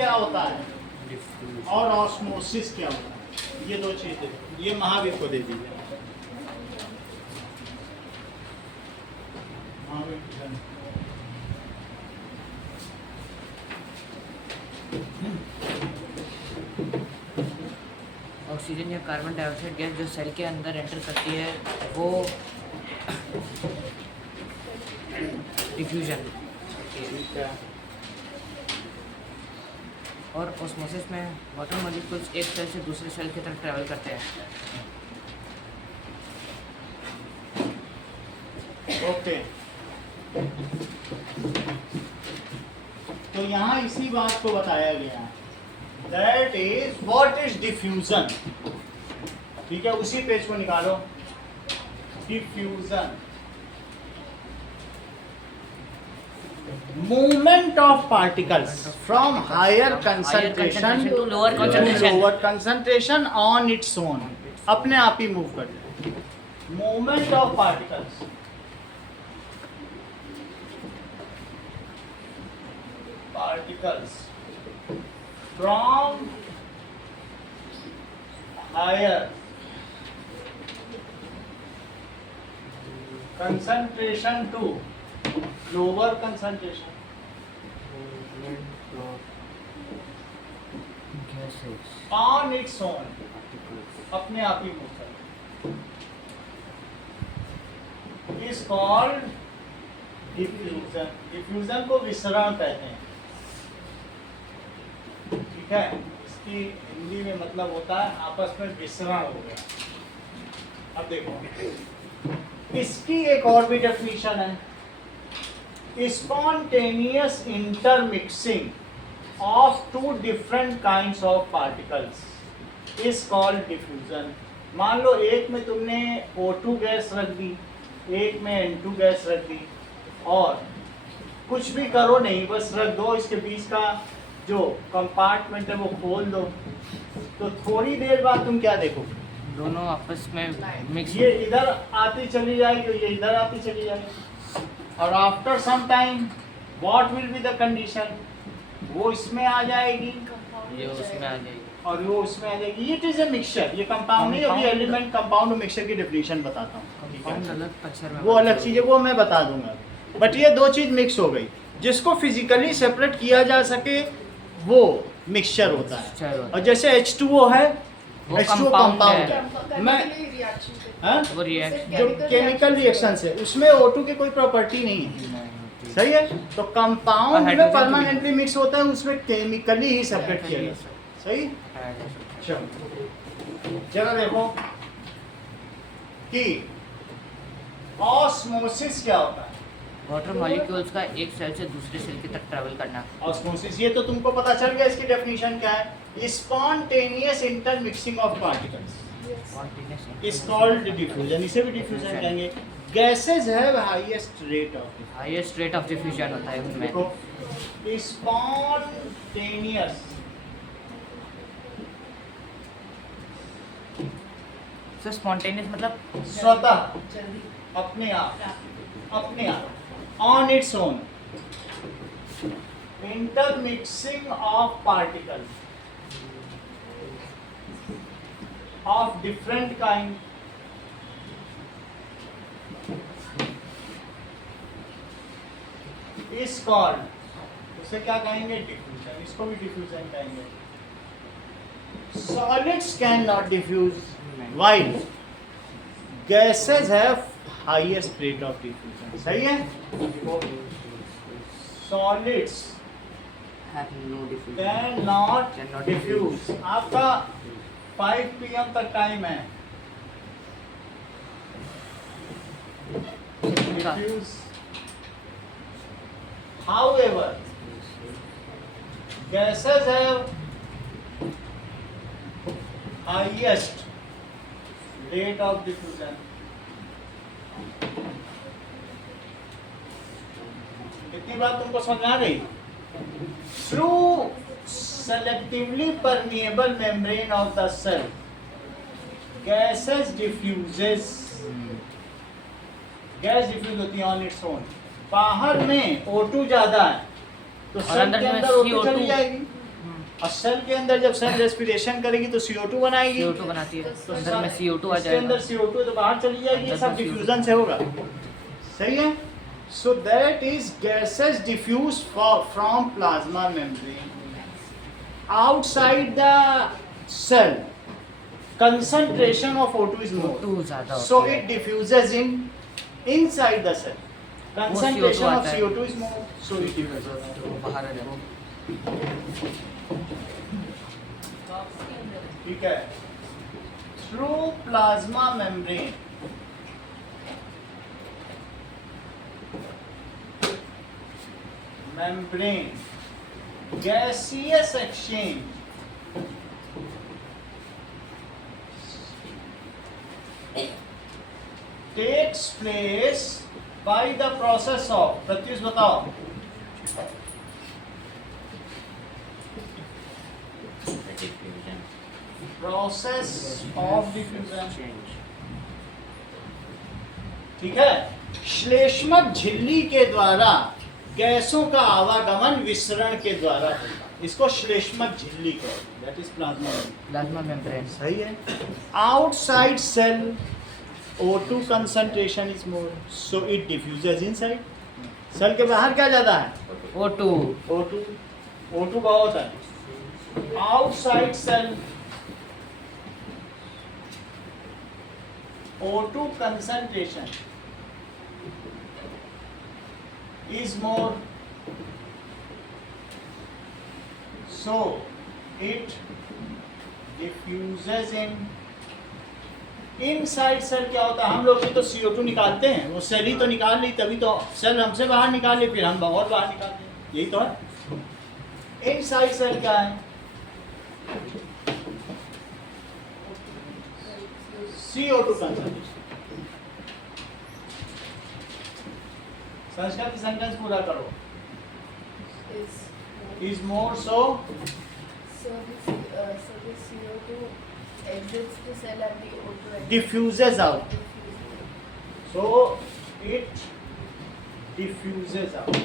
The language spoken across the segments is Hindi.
क्या होता है और ऑस्मोसिस क्या होता है, ये दो चीजें, ये महावीर को दे दीजिए। ऑक्सीजन या कार्बन डाइऑक्साइड गैस जो सेल के अंदर एंटर करती है वो डिफ्यूजन। ठीक है। और ऑस्मोसिस में वाटर मॉलिक्यूल्स एक सेल से दूसरे सेल की तरफ ट्रैवल करते हैं। ओके, तो यहाँ इसी बात को बताया गया है, that is what is diffusion. ठीक है, उसी पेज को निकालो। Diffusion, movement of particles from higher concentration to lower to concentration. Lower concentration on its own, अपने आप ही मूव कर जाए। Movement of particles, particles from higher concentration to lower concentration on its own, अपने आप ही मूव कर, is called diffusion। डिफ्यूजन को विसरण कहते हैं। ठीक है, इसकी हिंदी में मतलब होता है आपस में विसरण हो गया। अब देखो, इसकी एक और भी डेफिनेशन है, spontaneous intermixing of two different kinds of particles is called diffusion. मान लो एक में तुमने O2 गैस रख दी, एक में N2 गैस रख दी, और कुछ भी करो नहीं, बस रख दो, इसके बीच का जो कंपार्टमेंट है वो खोल दो, तो थोड़ी देर बाद तुम क्या देखोगे, दोनों आपस में मिक्स। ये इधर आती चली जाएगी, ये इधर आती चली जाएगी, और after some time what will be the condition, वो इसमें आ जाएगी, ये उसमें आ जाएगी और वो उसमें आ जाएगी। इट इज ए मिक्सचर, ये कंपाउंड नहीं, अभी एलिमेंट कंपाउंड मिक्सचर की डेफिनेशन बताता हूँ। कंपाउंड अलग अक्षर में वो अलग चीज़ है, वो मैं बता दूंगा। बट ये दो चीज़ मिक्स हो गई, जिसको फिजिकली सेपरेट किया जा सके वो मिक्सचर होता है। और जैसे H2O है, वो H2O compound कंपाउंड है। है, मैं हाँ? वो रिएक्शन जो केमिकल रिएक्शन है उसमें O2 की कोई प्रॉपर्टी नहीं है, सही है। तो कंपाउंड में हाइड्रोजन परमानेंटली मिक्स होता है, उसमें केमिकली ही सेपरेट किया जाता है, सही। चलो जरा देखो कि ऑस्मोसिस क्या होता है। वाटर मॉलिक्यूल्स का एक सेल से दूसरे सेल की तरफ ट्रैवल करना। ऑस्मोसिस, ये तो तुमको पता चल गया, इसकी डेफिनेशन क्या है, spontaneous intermixing of particles is called diffusion, इसे भी डिफ्यूजन कहेंगे। Gases have highest rate of diffusion होता है उनमें। देखो, स्पॉन्टेनियस, सो स्पॉन्टेनियस मतलब स्वतः, अपने आप, अपने आप, on its own, intermixing of particle of different kind is called, उसे क्या कहेंगे, डिफ्यूजन। इसको भी डिफ्यूजन कहेंगे। Solids can not diffuse while gases have highest rate of diffusion, सही है। Solids cannot diffuse। आपका 5 PM तक टाइम है, diffuse। However, gases have highest rate of diffusion। कितनी बात तुमको समझ आ गई। Through selectively permeable membrane of the cell, gases diffuses, gas diffuse होती है ऑन इट्स ओन। बाहर में O2 ज्यादा है तो सेल के अंदर O2 चली जाएगी, और सेल के अंदर जब सेल रेस्पिरेशन करेगी तो CO2 बनाएगी, CO2 बनाती है, तो अंदर में CO2 आ इसके अंदर जाएगा, CO2 तो बाहर चली जाएगी, ये अंदर सब में CO2 डिफ्यूजन से होगा। सही है। So that is gases diffuse from plasma membrane outside the cell, concentration of O2 is more, O2 ज़्यादा so होती है। it diffuses in inside the cell, concentration CO2 of आता है। CO2 is more, so it diffuses। तो बाहर आ जाता है। ठीक है। Through plasma membrane gaseous exchange takes place by the process of, Pratyush बताओ, process of diffusion। ठीक है। श्लेष्मक झिल्ली के द्वारा गैसों का आवागमन विसरण के द्वारा होगा, इसको श्लेष्मक झिल्ली कहते हैं, दैट इज प्लाज्मा मेम्ब्रेन। सही है। Outside cell O2 concentration is more, so it diffuses inside। Cell के बाहर क्या ज्यादा है? O2 O2 का होता है। Outside cell O2 concentration is more, so it diffuses in inside cell. क्या होता है, हम लोग भी तो CO2 निकालते हैं, वो सेल ही तो निकाल ली, तभी तो सेल हमसे बाहर निकाल ली, फिर हम और बाहर निकालते हैं, यही तो है। इनसाइड सेल क्या है? CO2 concentration. संस्कृत सेंटेंस पूरा करो। Is more, so the CO2 exits the cell and the O2 exits. diffuses out, so it diffuses out।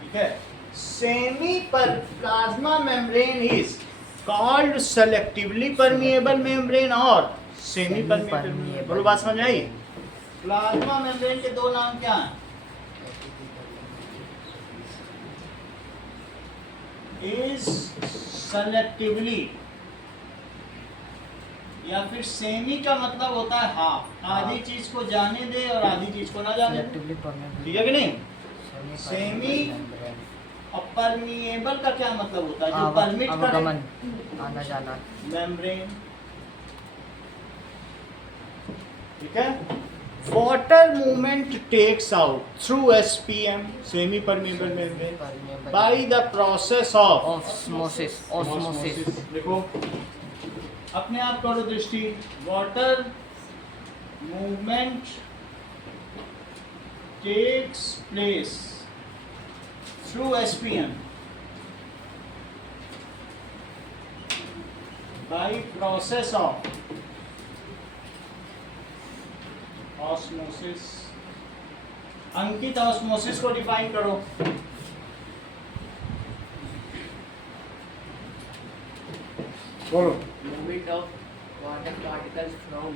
ठीक है। सेमी पर plasma membrane is called selectively permeable membrane और सेमी परमिएबल। बोलो, बात समझ आई? प्लाज्मा मेम्ब्रेन के दो नाम क्या हैं? इज सेलेक्टिवली, या फिर सेमी का मतलब होता है हाफ, आधी चीज को जाने दे और आधी चीज को ना जाने दे, सेलेक्टिवली परमेबल। ठीक है कि नहीं? सेमी और परमिएबल का क्या मतलब होता है? जो परमिट करे, आवागमन, आना जाना। मेम्ब्रेन। ठीक है। Water movement takes out through SPM, semi permeable membrane, by the process of osmosis. देखो, अपने आप करो Drishti. Water movement takes place through SPM by process of osmosis. Ankit, osmosis को डिफाइन करो। बोलो। Movement of water particles from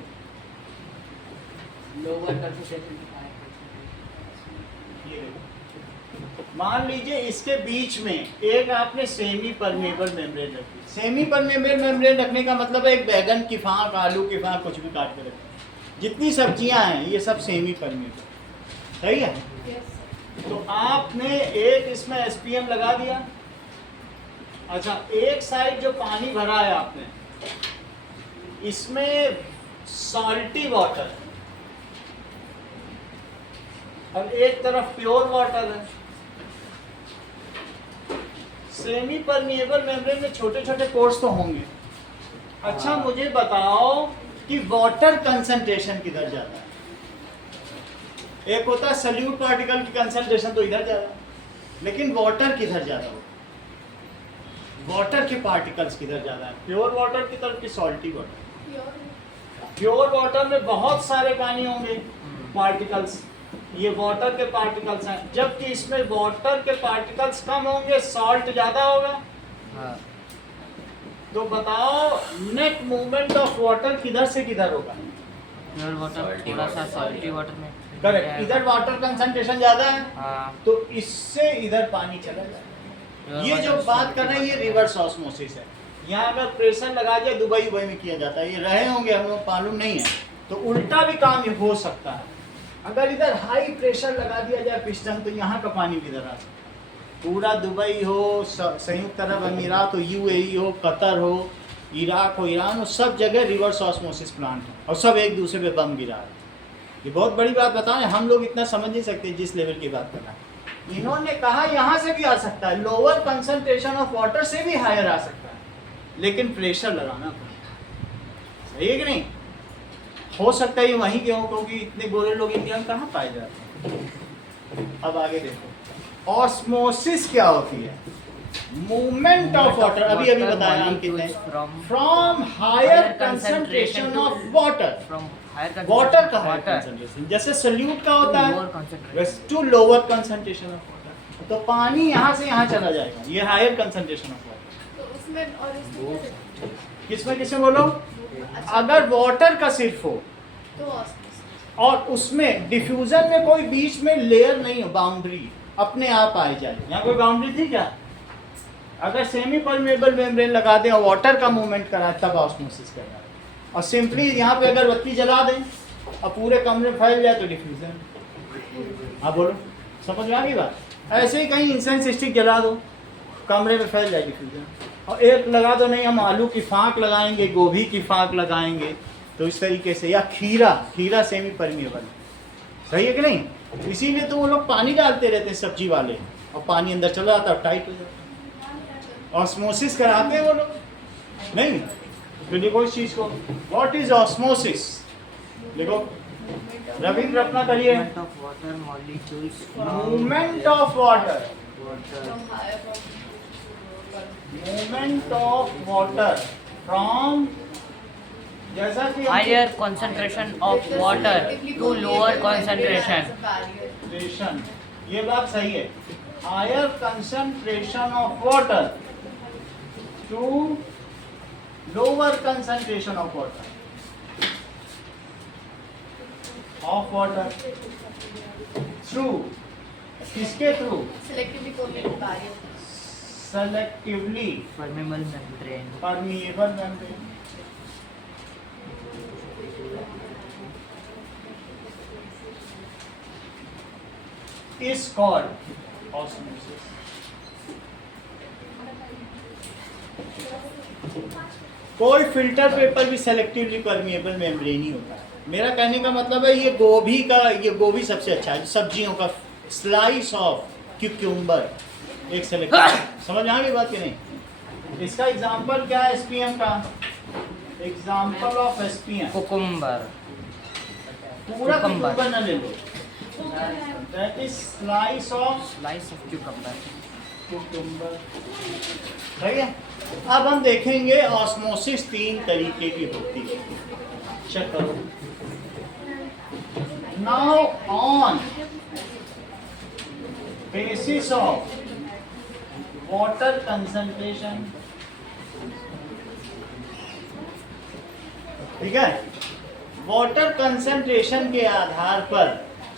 lower concentration to higher concentration। ये देखो, मान लीजिए इसके बीच में एक आपने सेमी परमेबल मेम्ब्रेन रखी। सेमी परमेबल मेम्ब्रेन रखने का मतलब है एक बैगन की फांक, आलू की फांक, कुछ भी काट के रखें। जितनी सब्जियां हैं ये सब सेमी परमेबल, सही है? Yes, sir. तो आपने एक इसमें SPM लगा दिया। अच्छा, एक साइड जो पानी भरा है आपने, इसमें सॉल्टी वाटर है और एक तरफ प्योर वाटर है। सेमी परमिएबल मेम्ब्रेन में छोटे छोटे पोर्स तो होंगे। अच्छा, मुझे बताओ कि वाटर कंसंट्रेशन किधर जाता है? एक होता है सल्यूट पार्टिकल की कंसंट्रेशन तो इधर जा रहा है, लेकिन वाटर किधर जा रहा है? वाटर के पार्टिकल्स किधर जा रहा है? प्योर वाटर की तरफ कि salty water? Pure. Pure water में बहुत सारे पानी होंगे पार्टिकल्स, ये वाटर के पार्टिकल्स हैं, जबकि इसमें वाटर के पार्टिकल्स कम होंगे, सॉल्ट ज़्यादा होगा। हाँ, तो बताओ नेट मूवमेंट ऑफ वाटर किधर से किधर होगा? प्योर वाटर Salty थोड़ा सा water. सॉल्टी वाटर में करेक्ट, इधर वाटर कंसंट्रेशन ज़्यादा है हाँ, तो इससे इधर पानी चला जाएगा। प्योर ये जो वाटर बात कर रहे हैं ये salty रिवर्स ऑस्मोसिस है। यहाँ अगर प्रेशर लगा दिया, दुबई में किया जाता है, ये रहे होंगे हम लोग मालूम नहीं है, तो उल्टा भी काम ये हो सकता है। अगर इधर हाई प्रेशर लगा दिया जाए पिस्टन, तो यहाँ का पानी भी इधर आ सकता है। पूरा दुबई हो, संयुक्त अरब अमीरात हो, यूएई हो, कतर हो, इराक हो, ईरान हो, सब जगह रिवर्स ऑस्मोसिस प्लांट है और सब एक दूसरे पे बम गिरा रहे हैं। ये बहुत बड़ी बात बताएं, हम लोग इतना समझ नहीं सकते जिस लेवल की बात कर रहे हैं। इन्होंने कहा यहाँ से भी आ सकता है, लोअर कंसंट्रेशन ऑफ वाटर से भी हायर आ सकता है, लेकिन प्रेशर लगाना पड़ेगा। सही है कि नहीं? हो सकता है ये वहीं के हो, क्योंकि इतने गोरे लोग इंडिया में कहाँ पाए जाते हैं। अब आगे देखो, ऑस्मोसिस क्या होती है? मूवमेंट ऑफ वाटर, अभी अभी बताया हम कितने, from higher concentration of water, from higher water का हायर कंसंट्रेशन, जैसे सल्यूट का होता है वैसे to lower concentration of water. तो पानी यहाँ से यहाँ चला जाएगा, ये हायर कंसंट्रेशन ऑफ वाटर। तो उसमें और इसमें क्या किसमें बोलो? अगर वाटर का सिर्फ हो तो ऑस्मोसिस। और उसमें डिफ्यूजन में कोई बीच में लेयर नहीं हो, बाउंड्री अपने आप आ जाए। यहाँ कोई बाउंड्री थी क्या? अगर सेमी परमेबल मेम्ब्रेन लगा दें और वाटर का मूवमेंट कराए, तब ऑस्मोसिस करना है। और सिंपली यहाँ पे अगर बत्ती जला दें और पूरे कमरे में फैल जाए तो डिफ्यूजन। हाँ बोलो, समझ में आ गई बात? ऐसे ही कहीं इंसेंस स्टिक जला दो, कमरे में फैल जाए डिफ्यूजन। और एक लगा दो, नहीं हम आलू की फाँक लगाएंगे, गोभी की फाँक लगाएंगे, तो इस तरीके से, या खीरा सेमी परमेबल। सही है कि नहीं? इसीलिए तो वो लोग पानी डालते रहते हैं सब्जी वाले, और पानी अंदर चला जाता है, टाइट हो जाता है। ऑस्मोसिस कराते हैं वो लोग नहीं? तो देखो इस चीज़ को, व्हाट इज ऑस्मोसिस? देखो रविंद्र अपना करिए। Of water molecules movement of water, From higher movement of water from, जैसा कि higher concentration of water to lower concentration. Concentration, ये बात सही है। Higher concentration of water to lower concentration of water through, किसके थ्रू? selectively covalent barrier. Selectively Permeable membrane. Permeable membrane. is called osmosis. कोई फिल्टर पेपर भी सेलेक्टिवली परमिएबल मेम्ब्रेन ही होता है। मेरा कहने का मतलब है ये गोभी सबसे अच्छा है, सब्जियों का स्लाइस ऑफ क्यूक्यूम्बर एक सेलेक्टिव। समझ आ गई बात कि नहीं? इसका एग्जांपल क्या है? एसपीएम का एग्जांपल ऑफ एसपीएम, Cucumber. पूरा cucumber. क्यूक्यूम्बर ना ले लो, that is slice of Slice of cucumber. Cucumber. सही है। अब हम देखेंगे ऑस्मोसिस 3 तरीके की होती है। चेक करो। Now on basis of water concentration, ठीक है, वाटर कंसंट्रेशन के आधार पर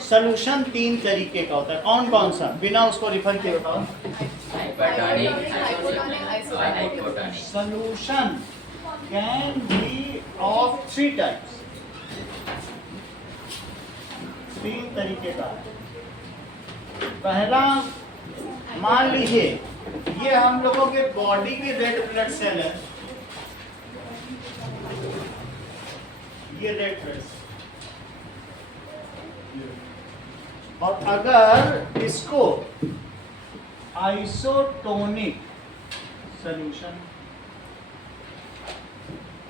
सॉल्यूशन 3 तरीके का होता है। कौन कौन सा? बिना उसको रिफर किए बताओ। Hypotonic. Solution can be of 3 types, 3 तरीके का। पहला, मान लीजिए ये हम लोगों के बॉडी के रेड ब्लड सेल है, ये रेड ब्लड सेल, और अगर इसको आइसोटोनिक सॉल्यूशन,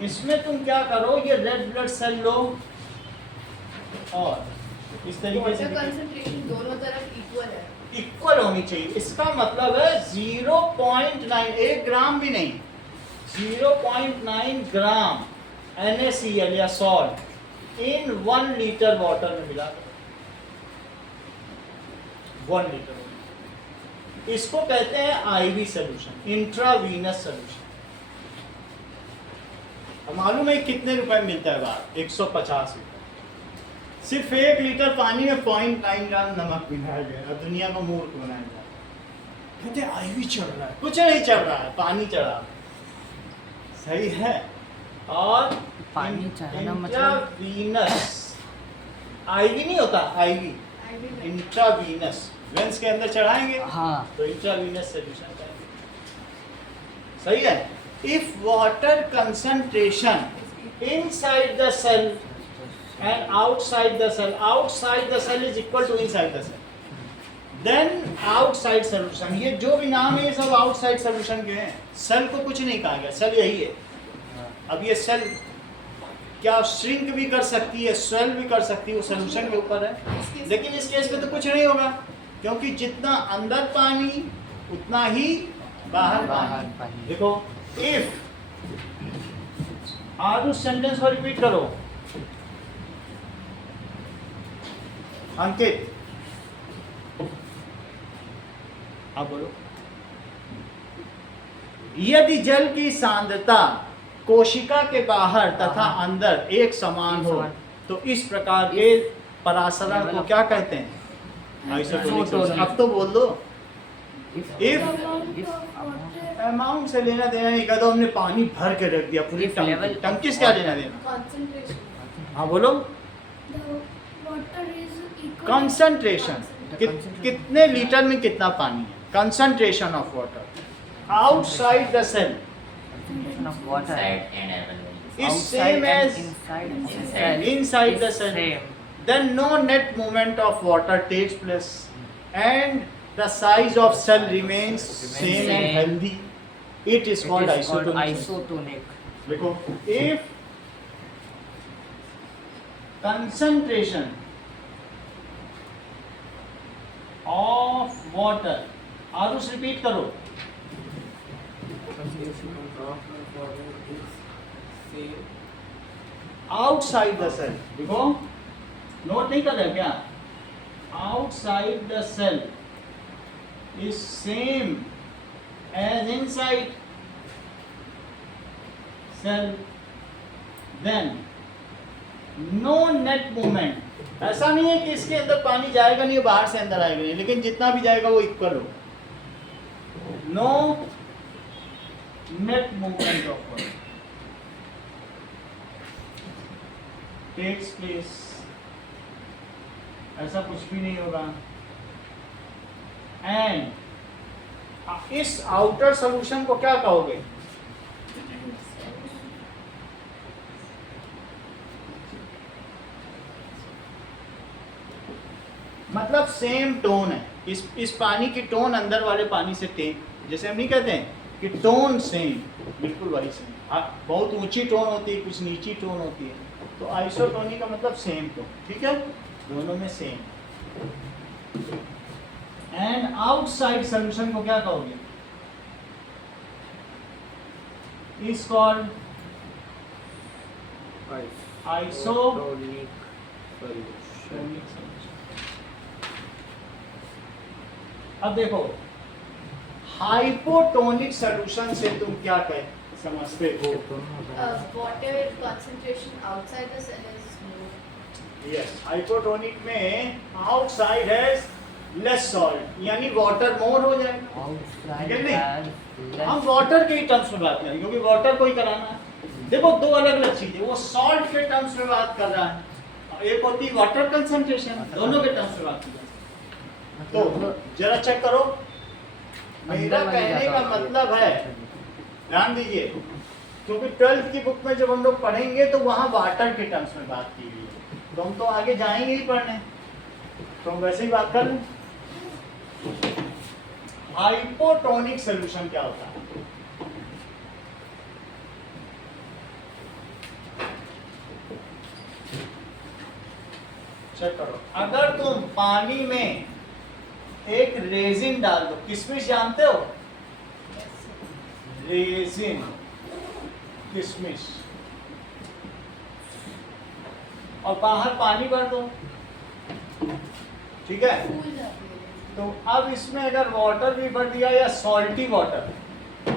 इसमें तुम क्या करो, ये रेड ब्लड सेल लो और इस तरीके से वाटर कंसंट्रेशन दोनों तरफ इक्वल है। इक्वल होनी चाहिए। इसका मतलब है 0.9, 1 ग्राम भी नहीं, 0.9 ग्राम NaCl या सॉल्ट इन 1 लीटर वाटर में मिला। 1 लीटर होगी। इसको कहते हैं आईवी सोल्यूशन, इंट्रावीनस सोल्यूशन। मालूम है कितने रुपए में मिलता है बाहर? 150 रुपए। सिर्फ 1 लीटर पानी में 0.9 ग्राम नमक मिलाया गया और दुनिया को मूर्ख बनाया गया। कहते हैं आईवी चढ़ रहा है, कुछ नहीं चढ़ रहा है, पानी चढ़ा। सही है। और पानी चढ़ाना मतलब इंट्रावीनस, आईवी नहीं होता, आईवी इंट्रावीनस, वेंस के अंदर चढ़ाएंगे हाँ तो इंट्रावीनस सोल्यूशन करेंगे। सही है। If water concentration inside the cell and outside the cell is equal to inside the cell, then outside solution, ये जो भी नाम है ये सब outside solution के हैं। सेल को कुछ नहीं कहा गया, सेल यही है। अब ये सेल क्या श्रिंक भी कर सकती है, स्वेल भी कर सकती है, वो सोल्यूशन के ऊपर है। लेकिन इस केस में तो कुछ नहीं होगा, क्योंकि जितना अंदर पानी उतना ही बाहर पानी। देखो, इफ आज उस सेंटेंस को रिपीट करो अंकित, आप बोलो। यदि जल की सांद्रता कोशिका के बाहर तथा अंदर एक समान हो तो इस प्रकार के परासरण को क्या कहते हैं? Isotonic solution. अब तो बोल दो। इफ अमाउंट से लेना देना नहीं, कहता हमने पानी भर के रख दिया पूरी टंकी से क्या लेना देना? Concentration. हाँ बोलो। water is equal कंसंट्रेशन, कितने लीटर में कितना पानी है? Concentration of water outside the cell of water Inside and available. is outside same and as inside the cell. same. Then no net movement of water takes place and the size of cell remains same and healthy. It is called isotonic. देखो, if concentration of water, Aarush repeat करो। आउटसाइड द सेल, देखो नोट नहीं कर रहे क्या? Outside the cell is same as inside cell, then no net movement. ऐसा नहीं है कि इसके अंदर पानी जाएगा नहीं, बाहर से अंदर आएगा नहीं, लेकिन जितना भी जाएगा वो इक्वल हो। No net movement of water takes place, ऐसा कुछ भी नहीं होगा। एंड इस आउटर सॉल्यूशन को क्या कहोगे? मतलब सेम टोन है। इस पानी की टोन अंदर वाले पानी से जैसे हम नहीं कहते हैं कि टोन सेम, बिल्कुल वही सेम। बहुत ऊंची टोन होती है, कुछ नीची टोन होती है, तो आइसोटोनिक का मतलब सेम टोन। ठीक है, दोनों में सेम। एंड आउटसाइड सॉल्यूशन को क्या कहोगे? Is called isotonic solution. अब देखो, हाइपोटोनिक सॉल्यूशन से तुम क्या समझते हो? Water concentration outside the cell is low. Yes, hypotonic में आउटसाइड हैज लेस सॉल्ट, यानी वाटर मोर हो जाएगा। outside ठीक है? has हम less वाटर के ही टर्म्स में बात करें, क्योंकि वाटर को ही कराना है। देखो, दो अलग अलग चीजें, वो सॉल्ट के टर्म्स में बात कर रहा है, एक होती वाटर कंसंट्रेशन, दोनों के टर्म्स में बात की जाती है। तो जरा चेक करो, मेरा कहने का मतलब है, ध्यान दीजिए, क्योंकि 12th की बुक में जब हम लोग पढ़ेंगे तो वहाँ वाटर के टर्म्स में बात की गई है, तो हम तो आगे जाएंगे ही पढ़ने, तो हम वैसे ही बात कर लें। हाइपोटोनिक सॉल्यूशन क्या होता है? चेक करो, अगर तुम पानी में एक रेजिन डाल दो, किशमिश जानते हो? रेजिन, किशमिश, और बाहर पानी भर दो, ठीक है? फूल जाती है। तो अब इसमें अगर वाटर भी भर दिया या सॉल्टी वाटर,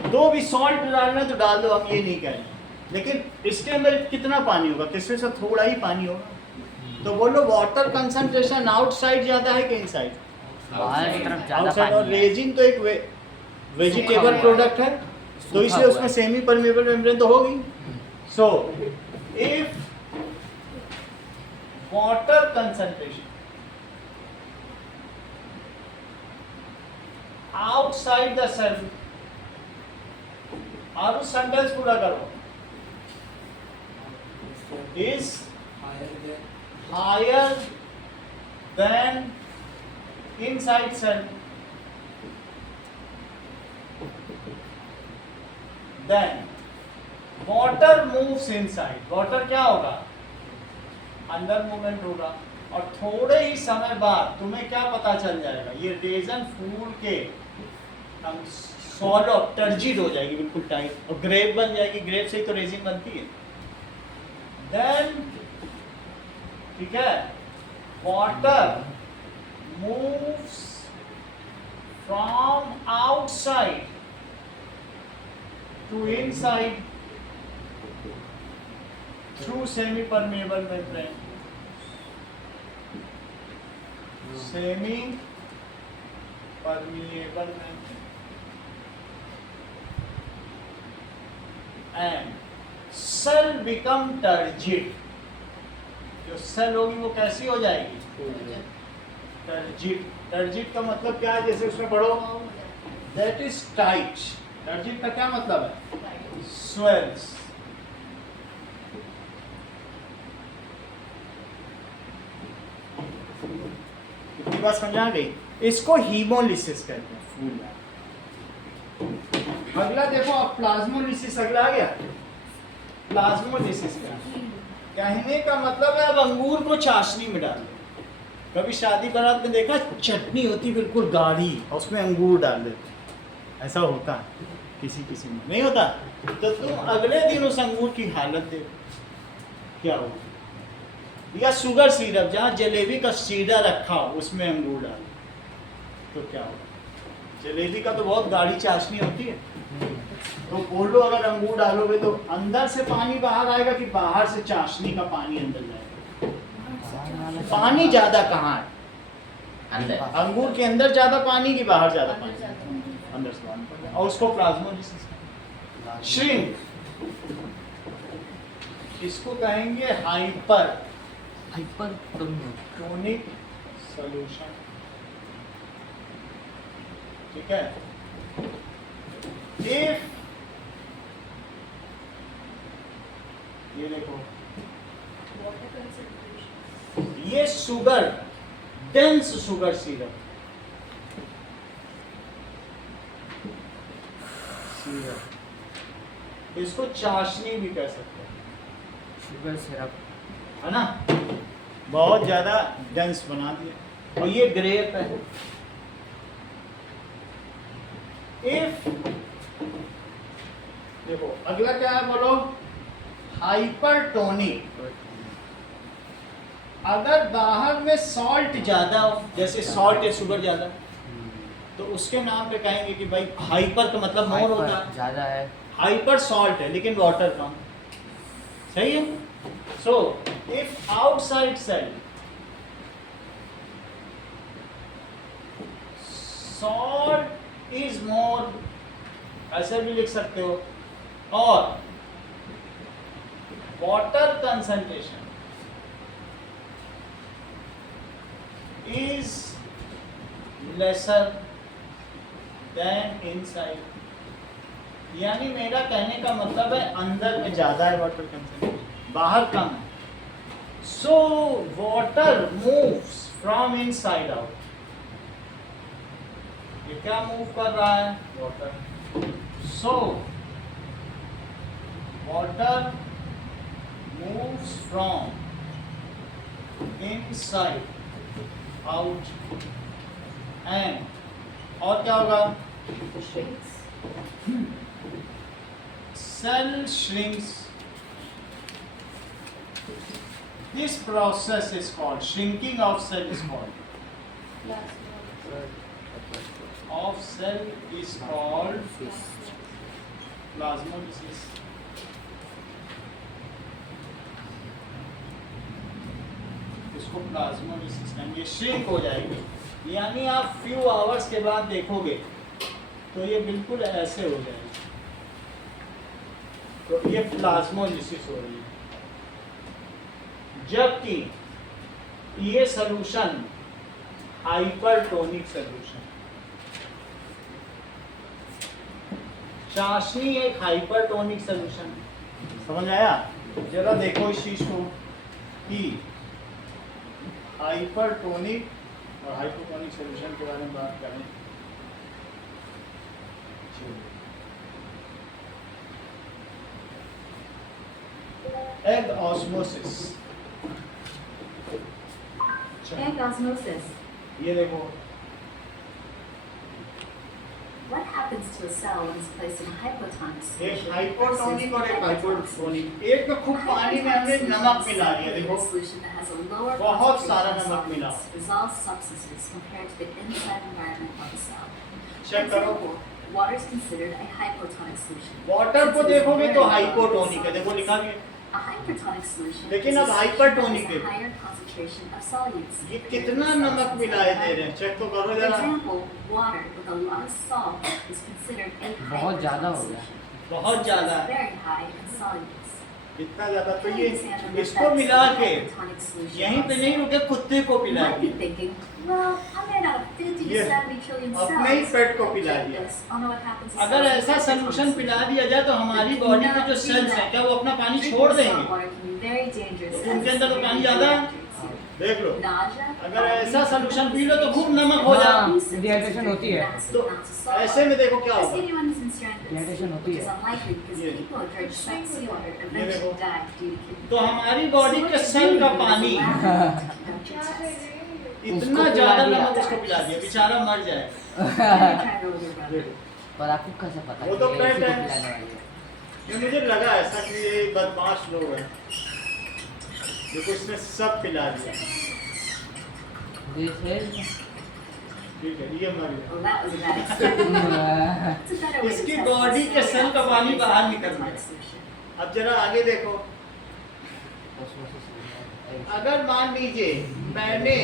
दो भी सॉल्ट डालना है तो डाल दो, हम ये नहीं कह रहे, लेकिन इसके अंदर कितना पानी होगा, किसमें से थोड़ा ही पानी होगा। तो बोलो वाटर कंसंट्रेशन आउटसाइड ज्यादा है कि इनसाइड? बाहर की तरफ ज्यादा आउटसाइड। और पानी है। रेजिन तो एक वेजिटेबल प्रोडक्ट है, तो इसलिए हुआ उसमें है। सेमी परमेबल मेम्ब्रेन तो होगी। So if water concentration outside the cell, और सेंटेंस पूरा करो, is higher than inside cell, then water moves inside. वाटर क्या होगा? अंदर मूवमेंट होगा, और थोड़े ही समय बाद तुम्हें क्या पता चल जाएगा, ये रेजन फूल के हम सॉलो टर्जिड हो जाएगी, बिल्कुल टाइट, और ग्रेप बन जाएगी। ग्रेप से ही तो रेजिन बनती है। देन ठीक है, water moves from outside to inside through semi permeable membrane, semi permeable membrane, and cell become turgid। जो सेल होगी वो कैसी हो जाएगी? टर्जिड। टर्जिड का मतलब क्या है? जैसे उसमें पढ़ो, दैट इज टाइट। टर्जिड का क्या मतलब है? स्वेल्स। इतनी बात समझा गई? इसको हीमोलिसिस कहते हैं, फूल। अगला देखो, अब प्लाज्मोलिसिस अगला आ गया। प्लाज्मोलिसिस का कहने का मतलब है अब अंगूर को चाशनी में डाल दो। कभी शादी बारात में देखा, चटनी होती बिल्कुल गाढ़ी और उसमें अंगूर डाल देते, ऐसा होता है किसी किसी में, नहीं होता? तो तुम अगले दिन उस अंगूर की हालत देखो क्या होगी। या शुगर सिरप, जहाँ जलेबी का सीडा रखा हो उसमें अंगूर डाल तो क्या होगा? जलेबी का तो बहुत गाढ़ी चाशनी होती है, तो बोलो अगर अंगूर डालोगे तो अंदर से पानी बाहर आएगा कि बाहर से चाशनी का पानी अंदर जाएगा? पानी ज्यादा कहाँ है? अंदर। अंगूर के अंदर ज्यादा पानी कि बाहर ज्यादा पानी? अंदर से पानी। और उसको प्लाज्मोलिसिस। श्रिंक, इसको कहेंगे हाइपरटोनिक सॉल्यूशन। ठीक है। इफ ये देखो, Water concentration. ये शुगर, डेंस शुगर सिरप, इसको चाशनी भी कह सकते हैं, शुगर सिरप। है ना? बहुत ज्यादा डेंस बना दिया। और ये ग्रेप है। इफ देखो अगला क्या है बोलो? हाइपरटोनिक। अगर बाहर में सॉल्ट ज्यादा हो, जैसे सॉल्ट या शुगर ज्यादा, तो उसके नाम पे कहेंगे कि भाई हाइपर का मतलब मोर होता है, ज्यादा है। हाइपर सॉल्ट है लेकिन वाटर कम। सही है? So if outside cell salt is more, ऐसे भी लिख सकते हो, और water concentration is lesser than inside, यानी मेरा कहने का मतलब है अंदर में ज्यादा है वाटर कंसंट्रेशन, बाहर कम है। So water moves from inside out. ये क्या मूव कर रहा है? Water. So water moves from inside out, and और क्या होगा? Shrinks. Cell shrinks. This process is called shrinking of cell is called Plasma. cell is called plasmolysis. इसको प्लाज्मोलिसिस कहेंगे, श्रिंक हो जाएगी, यानी आप फ्यू आवर्स के बाद देखोगे तो ये बिल्कुल ऐसे हो जाएगी, तो ये प्लाज्मोलिसिस हो रही है। जबकि ये सॉल्यूशन हाइपरटोनिक सॉल्यूशन, चाशनी एक हाइपरटोनिक सॉल्यूशन, समझ आया? जरा देखो इस चीज को कि हाइपरटोनिक और हाइपोटोनिक सॉल्यूशन के बारे में बात करें। Egg osmosis, Egg osmosis. ये देखो What happens to a cell when it's placed in a hypotonic एक solution? हाइपोटोनिक और एक हाइपोटोनिक, एक में खूब A पानी में हमने hypotonic नमक solution मिला is दिया, a देखो solution that has a lower बहुत सारा concentration of नमक मिला। solvents, dissolved substances compared to the inside environment of the cell. For check करो, example, water is considered a hypotonic solution. Water को since it is देखोगे very तो low in हाइपोटोनिक है, देखो solvents. लिखा भी है। A hypertonic solution लेकिन is a अब solution hypertonic that has a देखो। higher concentration of solutes. ये कितना नमक मिलाए दे रहे हैं, चेक तो करो For जरा, example, water with a lot of salt is considered a बहुत ज़्यादा hypertonic हो गया। solution. बहुत ज्यादा, Very high in solutes. इतना ज्यादा, तो ये Examine the इसको effects मिला of के hypertonic solution यहीं पे on नहीं cells. रुके, कुत्ते को पिला You might be दिया, thinking, well, I'm made out of 50 ये to 70 trillion cells. अपने ही पेट को पिला Check दिया। this. I know what happens to अगर cells ऐसा with सॉल्यूशन hypertonic पिला दिया जाए तो हमारी बॉडी के जो सेल्स हैं क्या वो अपना पानी Drinking छोड़ salt देंगे? water can be very dangerous तो उनके as अंदर तो it's पानी very ज्यादा है। reactive to देख लो, nausea, अगर ऐसा vomiting, सॉल्यूशन पी लो तो खूब नमक हो हाँ। जाए, Dehydration होती है। तो ऐसे में देखो क्या Has होगा, anyone been stranded? Dehydration होती Which is है। unlikely because ये। people who drink seawater देखो। eventually die due to kidney तो हमारी बॉडी के सेल का पानी इतना उसको ज्यादा पिला नमक दिया। उसको पिला दिया, बेचारा मर जाए। देखो, पर आपको कैसे पता वो तो कि ये पेट इसी को है। पिलाने वाली है? ये मुझे लगा ऐसा कि ये बदमाश लोग हैं, देखो इसने सब पिला दिया, This is ठीक है, ये मर गया। Well, that was a bad experiment. It's a better way to इसकी test बॉडी this के theory सेल out का for पानी this बाहर निकल hypertonic गया। solution. अब जरा आगे देखो, अगर मान लीजिए मैंने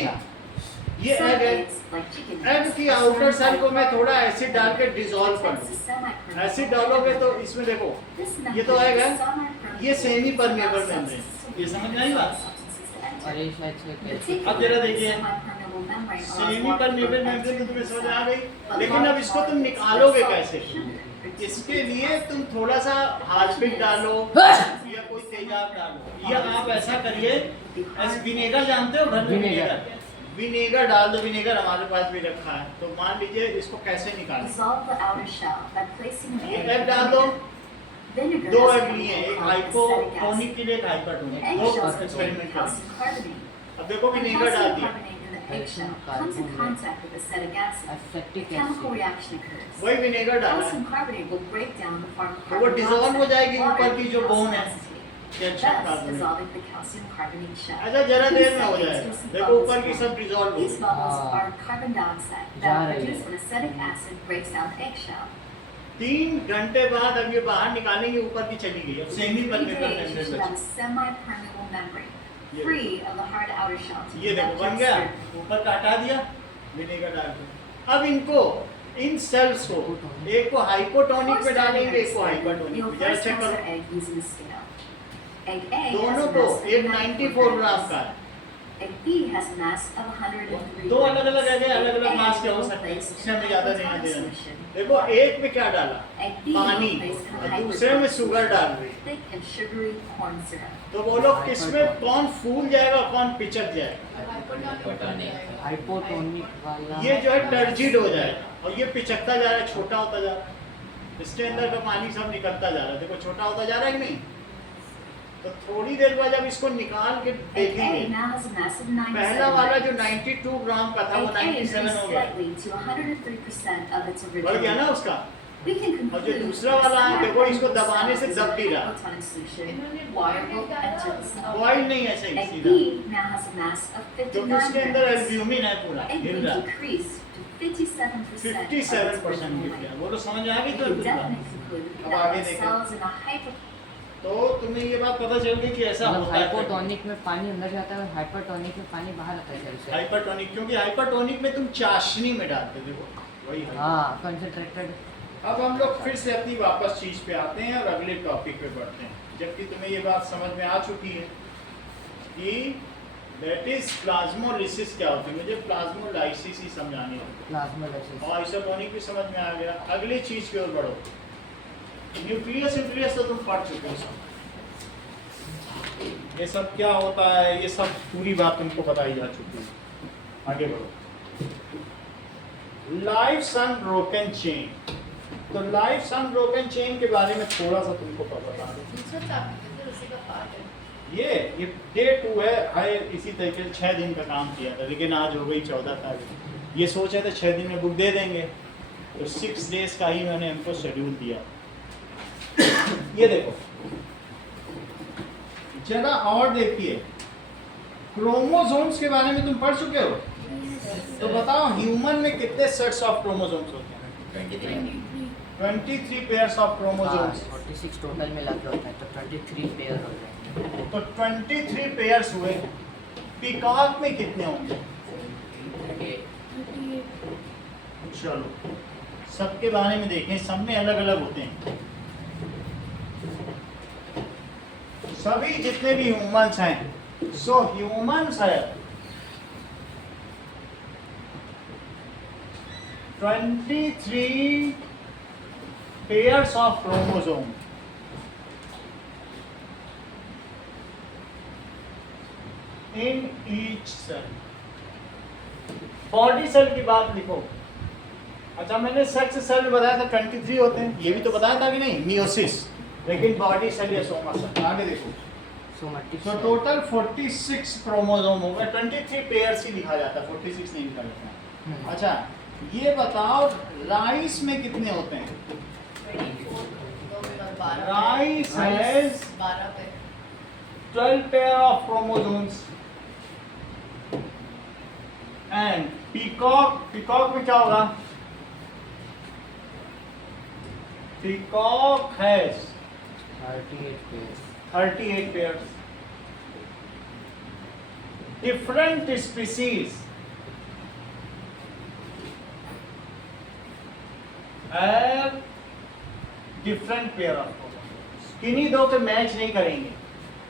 ये Some एग है, eggs, like chicken egg eggs, की are आउटर सेल certified को मैं for थोड़ा hypertonic एसिड डाल के डिसॉल्व कर It's a दूं, semi-permeable एसिड डालोगे तो इसमें देखो, This ये तो method एग है, is semi-permeable ये semi to permeable allow membrane, substances to ये be समझ में आई बात? substances to enter. और ये शायद से In कैसे- अब जरा particular, देखिए, semi-permeable membrane allows semi water to permeable enter membrane तो तुम्हें the समझ cell. आ गई, But लेकिन अब large इसको तुम molecules निकालोगे like कैसे? salt, sugar, इसके लिए तुम थोड़ा सा हार्पिक डालो या कोई तेजाब डालो, या आप ऐसा करिए, ऐसे विनेगर जानते हो घर में, विनेगर। विनेगर डाल दो, विनेगर हमारे पास भी रखा है, तो मान लीजिए इसको कैसे निकालें, Dissolve the outer shell by placing the egg egg डाल दो, Vinegar दो has एग a लिए, chemical एक called acetic हाइपोटोनिक acid. के लिए एक हाइपरटोनिक, दो Eggshells एक्सपेरिमेंट contain करें। calcium carbonate. अब देखो When विनेगर डाल calcium दिया, carbonate in the eggshell comes in contact with acetic acid, a Acetic chemical acid. reaction occurs. वही विनेगर डाला है, Calcium carbonate will break down the form of तो वो carbon dissolve हो dioxide, जाएगी water, ऊपर की जो and bone calcium है, acetate, calcium thus carbonate. dissolving the calcium carbonate shell. अच्छा जरा Two देर में हो seconds जाएगा, to some देखो bubbles ऊपर की form. सब डिसॉल्व हो These गई। bubbles Ah. are carbon dioxide जा that are रही है। produced when acetic acid breaks down the eggshell. 3 घंटे बाद अब ये बाहर निकालेंगे, ऊपर की चली गई, अब semi 3 permeable days you membrane should have a बची। semi-permeable membrane, ये free of the hard outer shell to ये देखो prevent बन गया, germs. ऊपर का हटा दिया, विनेगर डाल के। अब इनको, इन सेल्स को, एक को हाइपोटोनिक Before पे starting डालेंगे, your एक को experiment, हाइपरटोनिक you'll पे, जरा first चेक measure करो, egg using a scale. Egg A दोनों has a को mass of एक 94 94 ग्राम grams. का है, Egg B has a mass of 103 दो अलग अलग grams. है, अलग अलग Egg मास A के हो will सकते हैं, place इससे in हमें a ज्यादा नहीं hypotonic देना। solution. देखो एक में क्या डाला, Egg B पानी, will place in a और दूसरे में hypotonic शुगर डाल solution, रही, thick and sugary corn syrup. तो बोलो किसमें कौन फूल जाएगा, कौन पिचक जाएगा? हाइपोटोनिक। हाइपोटोनिक वाला ये जो है टर्जिड हो जाएगा, और ये पिचकता जा रहा है, छोटा होता जा रहा है, इसके अंदर का पानी सब निकलता जा रहा है, देखो छोटा होता जा रहा है कि नहीं? तो थोड़ी देर बाद जब इसको निकाल के Egg A देखेंगे, now has a mass of 97 पहला वाला जो grams. 92 ग्राम का था वो Egg A 97 increased हो गया, slightly to 103% of its बढ़ गया original. ना उसका, We can और जो conclude दूसरा वाला है देखो इसको that दबाने से cell दब भी is a रहा, photonic solution. इन्होंने Water boiled will डाला enter the cell. बॉइल नहीं है सही Egg सीधा, B now has a mass of क्योंकि 59 उसके अंदर grams. एल्ब्यूमिन है पूरा Egg हिल B रहा, decreased to 57% of its 57% original गिर weight. गया, वो तो समझ में आ We गई तो can दूसरा। definitely conclude अब that आगे when देखें। cells in a hyper तो तुम्हें ये बात पता चल गई कि ऐसा मतलब होता है। हाइपोटोनिक में पानी अंदर जाता है और हाइपरटोनिक में पानी बाहर आता है सेल से। हाइपरटोनिक, क्योंकि हाइपरटोनिक में तुम चाशनी में डालते हो, देखो वही है। हाँ, कंसंट्रेटेड। अब हम लोग फिर से अपनी वापस चीज पे आते हैं और अगले टॉपिक पे बढ़ते हैं, जबकि तुम्हें ये बात समझ में आ चुकी है कि दैट इज प्लाज्मोलिसिस क्या होती है। मुझे प्लाज्मोलाइसिस ही समझानी है प्लाज्मोलाइसिस। और आइसोटोनिक भी समझ में आ गया। अगली चीज की ओर बढ़ो। न्यूक्लियस तो तुम पढ़ चुके हो सब, ये सब क्या होता है, ये सब पूरी बात तुमको बताई जा चुकी है। आगे बढ़ो। लाइफ अनब्रोकन चेन, तो लाइफ अनब्रोकन चेन के बारे में थोड़ा सा तुमको बता दूं। दूसरा चैप्टर है उसी का पार्ट है। ये डे 2 है। हाय इसी तरीके से 6 दिन का काम किया था, लेकिन आज हो गई 14 तारीख। ये सोचा था 6 दिन में बुक दे देंगे, तो 6 डेज का ही मैंने हमको शेड्यूल दिया। ये देखो जरा और देखिए, क्रोमोसोम्स के बारे में तुम पढ़ चुके हो, तो बताओ ह्यूमन में कितने सेट्स ऑफ क्रोमोसोम्स होते हैं? 23 पेयर्स ऑफ क्रोमोसोम्स। 46 टोटल मिला के होता है, तो 23 पेयर हो गए। तो 23 पेयर्स हुए। पीकॉक में कितने होंगे? 38 चलो सबके बारे में देखें, सब में अलग अलग होते हैं। सभी जितने भी ह्यूमंस हैं, सो ह्यूमंस है 23 pairs of chromosome. In each cell. Body cell की बात लिखो। अच्छा मैंने सेक्स सेल में बताया था 23 होते हैं, ये भी तो बताया था कि नहीं, मियोसिस। लेकिन बॉडी सेल या सोमा सेल। आगे देखो, सोमैटिक। तो टोटल 46 क्रोमोसोम हो गए। 23 पेयर्स ही लिखा जाता है, 46 नहीं लिखा जाता। अच्छा ये बताओ राइस में कितने होते हैं? 12 राइस हैज 12 पे 12 pair of chromosomes. And peacock में क्या होगा? Peacock has 38 pair. 38 pairs. Different species have different pair of chromosomes. किन्हीं दो पे मैच नहीं करेंगे,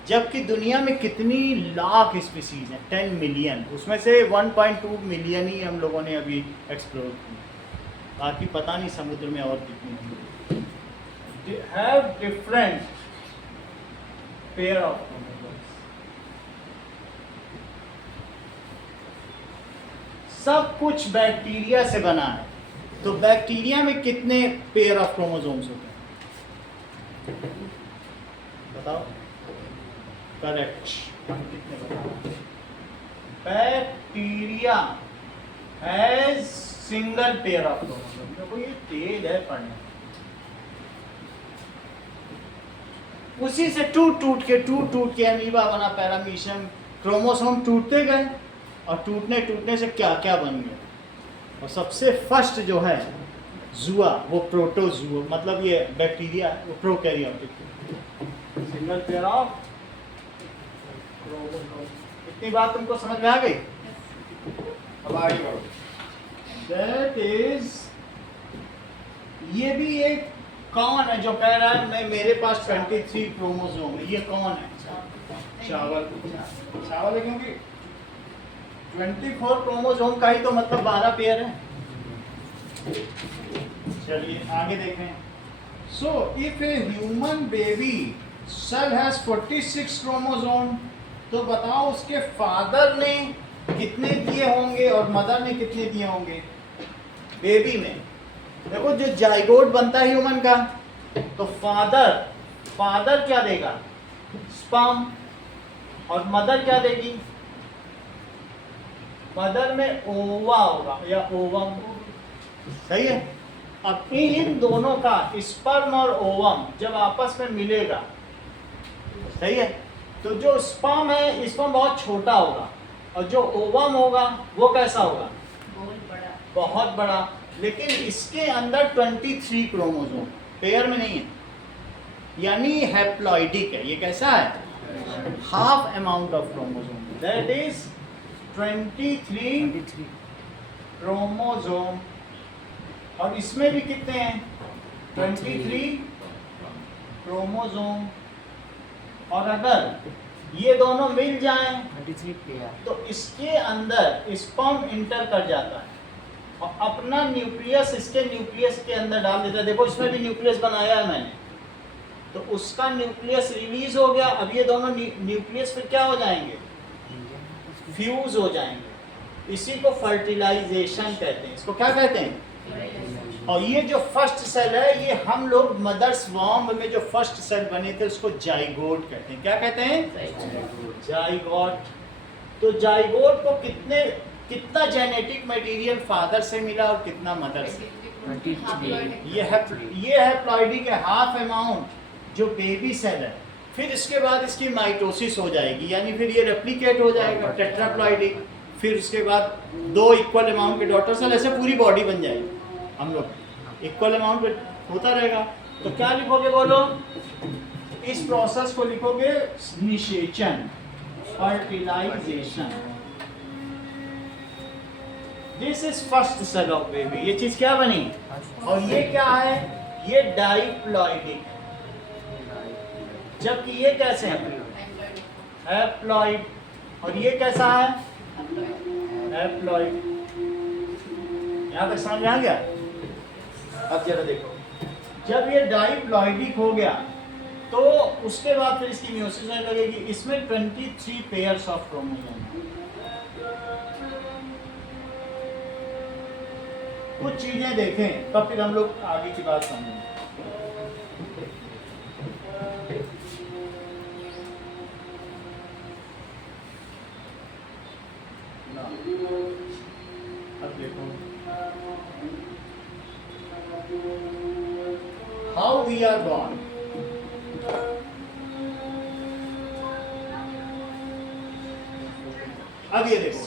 जबकि दुनिया में कितनी लाख स्पीसीज हैं? 10 मिलियन। उसमें से 1.2 मिलियन ही हम लोगों ने अभी एक्सप्लोर की, बाकी पता नहीं समुद्र में और कितनी होंगी। They have different pair of chromosomes. सब कुछ बैक्टीरिया से बना है, तो बैक्टीरिया में कितने पेयर ऑफ क्रोमोसोम्स होते हैं? बताओ। करेक्ट। हम कितने बताओ? Bacteria has single pair of chromosome. देखो ये तेज है पढ़ने, उसी से टूट के अमीबा बना, पैरामीशियम। क्रोमोसोम टूटते गए और टूटने से क्या क्या बन गया। और सबसे फर्स्ट जो है जुआ, वो प्रोटोजुआ, मतलब ये बैक्टीरिया, वो prokaryotic. Single pair of chromosome. इतनी बात तुमको समझ में आ गई? अब आगे बढ़ो। दैट इज, ये भी एक कौन है जो कह रहा है मैं मेरे पास 23 क्रोमोसोम है? ये कौन है? चावल। चावल है क्योंकि 24 क्रोमोसोम का ही तो मतलब 12 पेयर है। चलिए आगे देखें। So if a human baby cell has 46 chromosome, तो बताओ उसके फादर ने कितने दिए होंगे और मदर ने कितने दिए होंगे बेबी में? देखो जो जाइगोट बनता है ह्यूमन का, तो फादर क्या देगा? स्पर्म। और मदर क्या देगी? मदर में ओवा होगा या ओवम। सही है। अब इन दोनों का स्पर्म और ओवम जब आपस में मिलेगा, सही है, तो जो स्पर्म है, स्पर्म बहुत छोटा होगा और जो ओवम होगा वो कैसा होगा, बहुत बड़ा. बहुत बड़ा. लेकिन इसके अंदर 23 क्रोमोसोम, पेयर में नहीं है, यानी हैप्लॉइडिक है. ये कैसा है, half amount of chromosome, that is 23 chromosome. और इसमें भी कितने हैं, 23 क्रोमोसोम. और अगर ये दोनों मिल जाएं 23 पेयर. तो इसके अंदर स्पर्म इंटर कर जाता है और अपना न्यूक्लियस इसके न्यूक्लियस के अंदर डाल देता है. देखो इसमें भी न्यूक्लियस बनाया है मैंने, तो उसका न्यूक्लियस रिलीज हो गया. अब ये दोनों न्यूक्लियस फिर क्या हो जाएंगे, फ्यूज हो जाएंगे. इसी को फर्टिलाइजेशन कहते हैं. इसको क्या कहते हैं. और ये जो फर्स्ट सेल है, ये हम लोग मदर्स वॉर्म में जो फर्स्ट सेल बने थे उसको जाइगोट कहते हैं. क्या कहते हैं, जाइगोट. तो जाइगोट को कितना जेनेटिक मटेरियल फादर से मिला और कितना मदर से. ये हैप्लॉइडिक है, हाफ अमाउंट जो बेबी सेल है. फिर इसके बाद इसकी माइटोसिस हो जाएगी, यानी फिर ये रेप्लिकेट हो जाएगा टेट्राप्लॉइडिक. फिर उसके बाद 2 इक्वल अमाउंट के डॉटर सेल, ऐसे पूरी बॉडी बन जाएगी. हम लोग इक्वल अमाउंट होता रहेगा. तो क्या लिखोगे बोलो, इस प्रोसेस को लिखोगे निषेचन, fertilisation. This is first cell of baby. ये चीज क्या बनी, और ये क्या है, ये डाइप्लॉइडिक. जबकि ये कैसे है, हैप्लॉइड. और ये कैसा है, हैप्लॉइड. यहाँ तक समझ में आ गया. अब जरा देखो, जब ये डाइप्लॉइडिक हो गया तो उसके बाद फिर इसकी म्यूसिस होने लगेगी. इसमें 23 पेयर्स ऑफ क्रोमोसोम. कुछ चीजें देखें तब फिर हम लोग आगे की बात समझेंगे. अब देखो, हाउ वी आर born. अब ये देखो,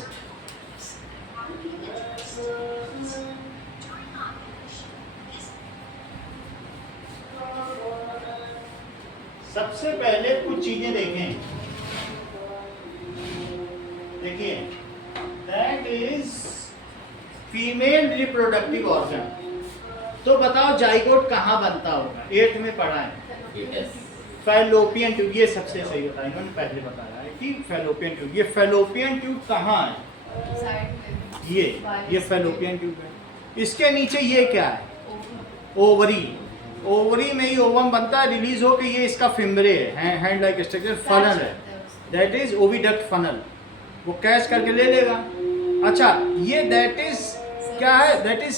सबसे पहले कुछ चीजें देखें. देखिए, that is female reproductive organ. तो बताओ जाइगोट कहाँ बनता होगा, 8th में पढ़ा है. Fallopian tube. ये सबसे सही बताया, इन्होंने पहले बताया है कि फैलोपियन ट्यूब. ये फैलोपियन ट्यूब कहाँ है, साइड में. ये फैलोपियन ट्यूब है. इसके नीचे ये क्या है, ओवरी. ओवरी में ही ओवम बनता है, रिलीज हो के ये इसका फिम्बरे है, हैंड लाइक स्ट्रक्चर, फनल है, दैट इज ओविडक्ट फनल. वो कैच करके ले लेगा. अच्छा, ये दैट इज क्या है, दैट इज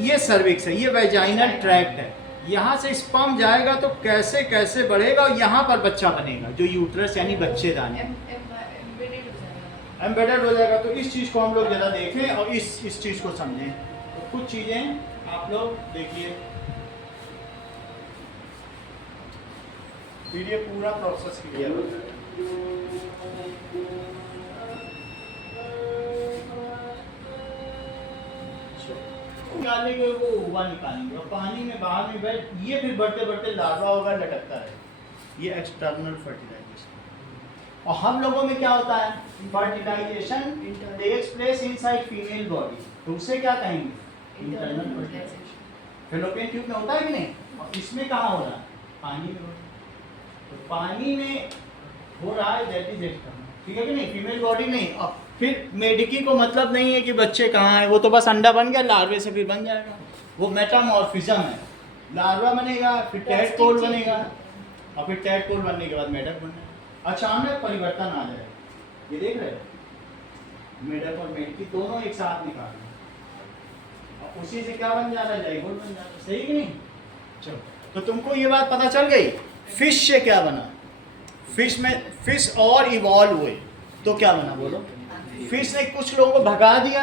ये सर्विक्स है, ये वेजाइनल ट्रैक्ट है. यहाँ से स्पर्म जाएगा तो कैसे कैसे बढ़ेगा और यहाँ पर बच्चा बनेगा, जो यूट्रस यानी बच्चेदानी एम्बेडेड हो जाएगा. तो इस चीज़ को हम लोग ज़रा देखें और इस चीज़ को समझें. तो कुछ चीज़ें आप लोग देखिए, फिर ये पूरा प्रोसेस क्लियर हो जाएगा. निकालने के वो हुआ निकालेंगे और पानी में बाहर में बैठ, ये फिर बढ़ते बढ़ते लार्वा होगा, लटकता है. ये एक्सटर्नल फर्टिलाइजेशन. और हम लोगों में क्या होता है, fertilisation takes place inside female body. तो उसे क्या कहेंगे, इंटरनल फर्टिलाइजेशन. फैलोपियन ट्यूब में होता है कि नहीं, और इसमें कहाँ हो रहा है, पानी में हो रहा है. तो पानी में हो रहा है, दैट इज एक्सटर्नल. ठीक है कि नहीं, फीमेल बॉडी नहीं. अब फिर मेडिकी को मतलब नहीं है कि बच्चे कहाँ हैं, वो तो बस अंडा बन गया, लार्वे से फिर बन जाएगा. वो मेटामॉर्फिज्म है. लार्वा बनेगा, फिर टैडपोल बनेगा, और फिर टैडपोल बनने के बाद मेढक बनना. अचानक परिवर्तन आ जाएगा. ये देख रहे हो, मेढक और मेढकी दोनों एक साथ निकालना, और उसी से क्या बन जा रहा है, जाइगोट बन जा रहा है. सही कि नहीं. चलो, तो तुमको ये बात पता चल गई. फिश से क्या बना, फिश में फिश और इवॉल्व हुए तो क्या बना बोलो. फिश ने कुछ लोगों को भगा दिया,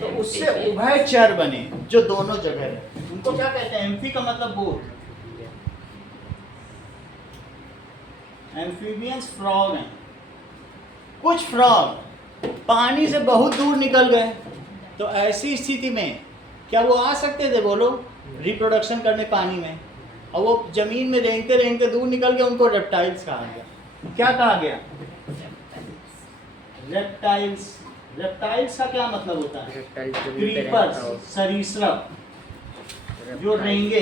तो उससे उभयचर बने जो दोनों जगह है, उनको क्या कहते हैं? एम्फी का मतलब बोथ। एम्फीबियंस फ्रॉग हैं। कुछ फ्रॉग पानी से बहुत दूर निकल गए, तो ऐसी स्थिति में क्या वो आ सकते थे बोलो रिप्रोडक्शन करने पानी में? और वो जमीन में रेंगते रेंगते दूर निकल गए, उनको रेप्टाइल्स कहा गया। क्या कहा गया? रेप्टाइल्स। रेप्टाइल्स का क्या मतलब होता है? क्रीपर्स, सरीसृप जो रेंगे,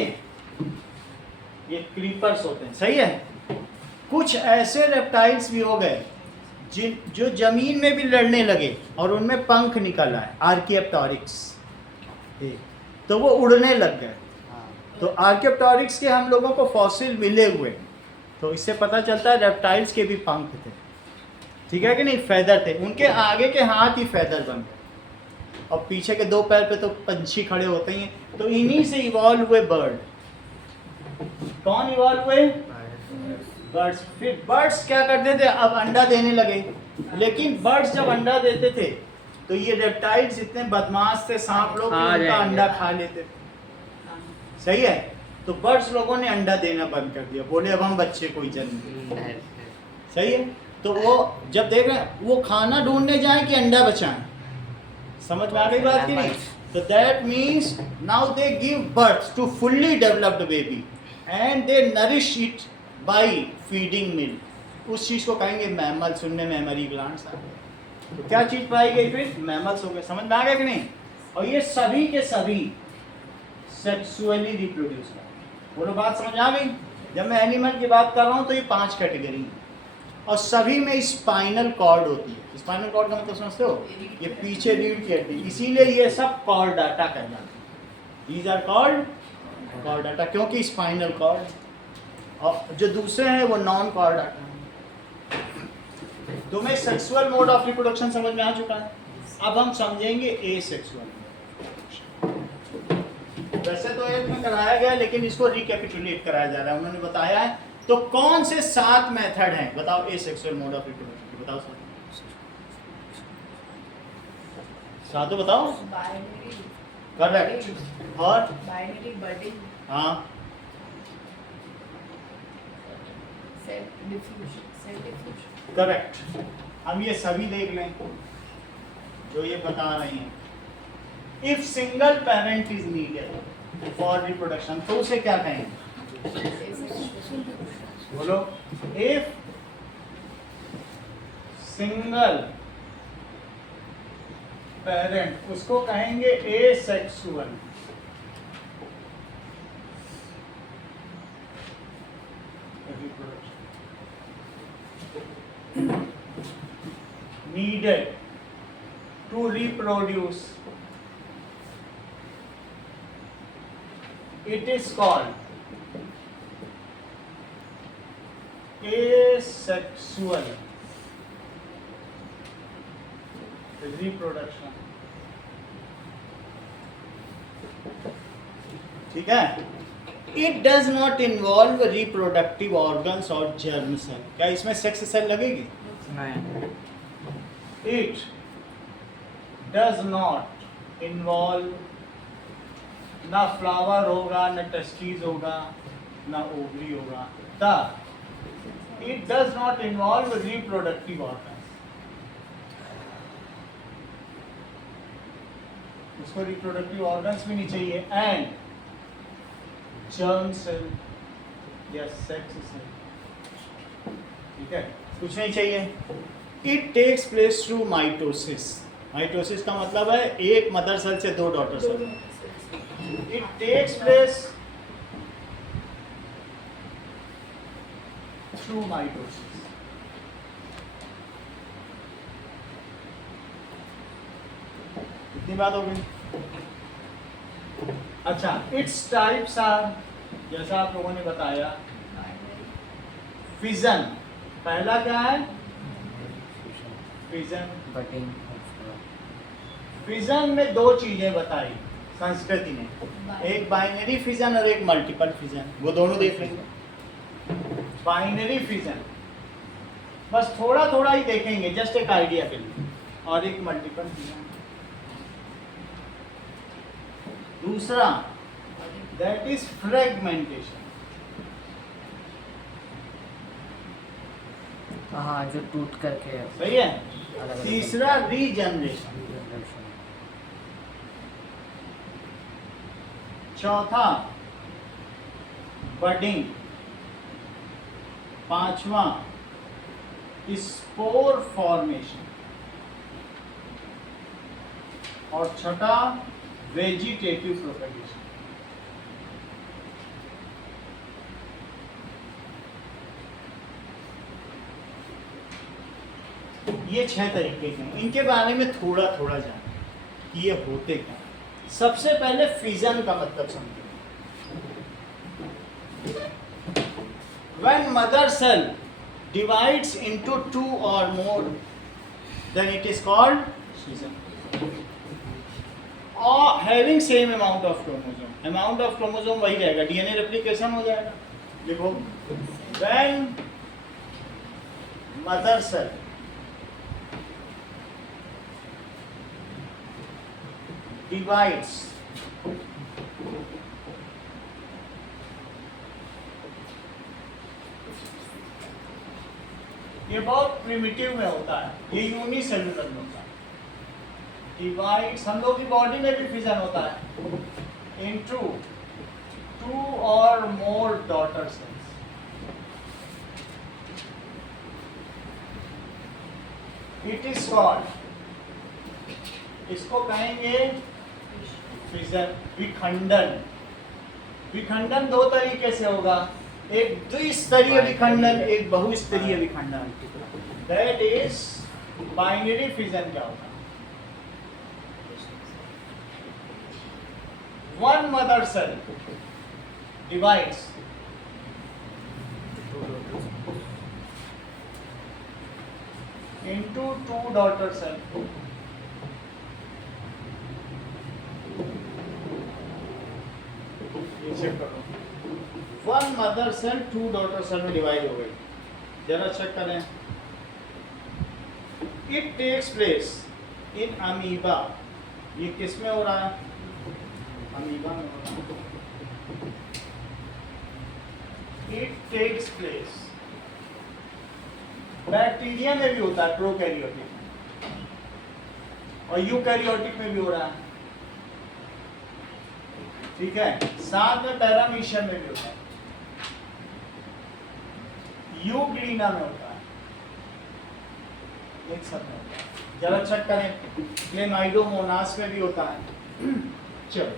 ये क्रीपर्स होते हैं। सही है। कुछ ऐसे रेप्टाइल्स भी हो गए जो जमीन में भी लड़ने लगे और उनमें पंख निकल आए, आर्कियोप्टेरिक्स, तो वो उड़ने लग गए। तो आर्कियोप्टेरिक्स के हम लोगों को फॉसिल मिले हुए, तो इससे पता चलता है रेप्टाइल्स के भी पंख थे। ठीक है कि नहीं? फेदर थे, उनके आगे के हाथ ही फेदर बन गए और पीछे के दो पैर पे तो पंछी खड़े होते ही हैं। तो इन्हीं से इवॉल्व हुए बर्ड। कौन इवॉल्व हुए? बर्ड्स। फिर बर्ड्स क्या करते थे? अब अंडा देने लगे, लेकिन बर्ड्स जब अंडा देते थे तो ये रेप्टाइल्स इतने बदमाश थे, सांप लोग, उनका अंडा खा लेते थे। सही है। तो बर्ड्स लोगों ने अंडा देना बंद कर दिया, बोले अब हम बच्चे को ही जन्म दें। सही है। तो वो जब देख रहे हैं वो खाना ढूंढने जाए कि अंडा बचाएं, समझ में आ गई बात की नहीं? तो that means now they give birth to fully developed baby and they nourish it by feeding milk. उस चीज को कहेंगे मैमल। सुनने में मैमरी ग्लैंड्स आ गए, तो क्या चीज पाई गई? फिर मैमल्स हो गए। समझ में आ गया कि नहीं? और ये सभी के सभी सेक्सुअली रिप्रोड्यूस कर। बोलो बात समझ आ गई? जब मैं एनिमल की बात कर रहा हूँ तो ये 5 कैटेगरी हैं और सभी में स्पाइनल कॉर्ड होती है। स्पाइनल कॉर्ड का मतलब समझते हो? ये पीछे रीढ़ की हड्डी, इसीलिए ये सब कॉर्डाटा कहलाते हैं। दीज आर कॉल्ड कॉर्डाटा, क्योंकि स्पाइनल कॉर्ड। और जो दूसरे हैं वो नॉन कॉर्डाटा। तुम्हें सेक्सुअल मोड ऑफ रिप्रोडक्शन समझ में आ चुका है। अब हम समझेंगे एसेक्सुअल। वैसे तो एक में कराया गया, लेकिन इसको रिकैपिटुलेट कराया जा रहा है। उन्होंने बताया है। तो कौन से 7 मेथड हैं बताओ एसेक्सुअल मोड ऑफ रिप्रोडक्शन? बताओ सर, सातों बताओ। Binary. करेक्ट। और Binary budding. हाँ, Cell diffusion. Cell diffusion. Correct. हम ये सभी देख लें जो ये बता रहे हैं। If single parent is needed for reproduction, तो उसे क्या कहेंगे? बोलो। इफ सिंगल पेरेंट, उसको कहेंगे asexual. Needed to reproduce, it is called asexual reproduction। ठीक है। It does not involve reproductive organs or germ cell। क्या इसमें सेक्स सेल लगेगी? नहीं। It does not involve, ना फ्लावर होगा, ना टेस्टिस होगा, ना ओवरी होगा। It does not involve reproductive organs. उसको रिप्रोडक्टिव ऑर्गन्स भी नहीं चाहिए। एंड जर्म सेल या सेक्स सेल, ठीक है, कुछ नहीं चाहिए। It takes place through mitosis. Mitosis का मतलब है एक मदर सेल से 2 daughter cell. It takes place through mitosis। इतनी बात हो गई। अच्छा, its types are, जैसा आप लोगों ने बताया, फिजन। पहला क्या है? फिजन। बटिंग। फिजन में 2 चीजें बताई संस्कृति ने, एक बाइनरी फिजन और एक मल्टीपल फिजन। वो दोनों देख लेंगे। बाइनरी फिजन बस थोड़ा थोड़ा ही देखेंगे, जस्ट एक आइडिया के लिए, और एक मल्टीपल फिजन। दूसरा दैट इज फ्रेगमेंटेशन। हाँ, जो टूट करके सही है। अलग-अलग तीसरा रीजनरेशन। चौथा बडिंग। पांचवा स्पोर फॉर्मेशन। और छठा वेजिटेटिव प्रोपेगेशन। ये 6 तरीके के हैं, इनके बारे में थोड़ा थोड़ा जानें कि ये होते क्या। सबसे पहले फिजन का मतलब समझो। When mother cell divides into 2 or more, then it is called fission. Or having same amount of chromosome. Amount of chromosome वही रहेगा, DNA replication हो जाएगा। देखो, when mother cell divides ये बहुत प्रिमिटिव में होता है, ये यूनिसेलुलर में होता है। डिवाइड्स, हम लोग की बॉडी में भी फिजन होता है इनटू 2 और more daughter cells. It is called, इसको कहेंगे फिजन, विखंडन। विखंडन 2 तरीके से होगा, एक द्विस्तरीय विखंडन, एक बहुस्तरीय विखंडन। That is binary fission. क्या होता है? One mother cell divides into 2 daughter cell। ये चेक करो, 1 मदर सेल 2 डॉटर सेल में डिवाइड हो गई। जरा चेक करें। It takes place in amoeba. ये किस में हो रहा है? अमीबा में हो रहा है। इट टेक्स प्लेस, बैक्टीरिया में भी होता है, प्रोकैरियोटिक में, और यूकैरियोटिक में भी हो रहा है। ठीक है, साथ में पैरामीशियम में भी होता है, यूग्लिना में होता है, एक सब में होता है। जरा चेक करें, क्लेमाइडोमोनास में भी होता है। चलो,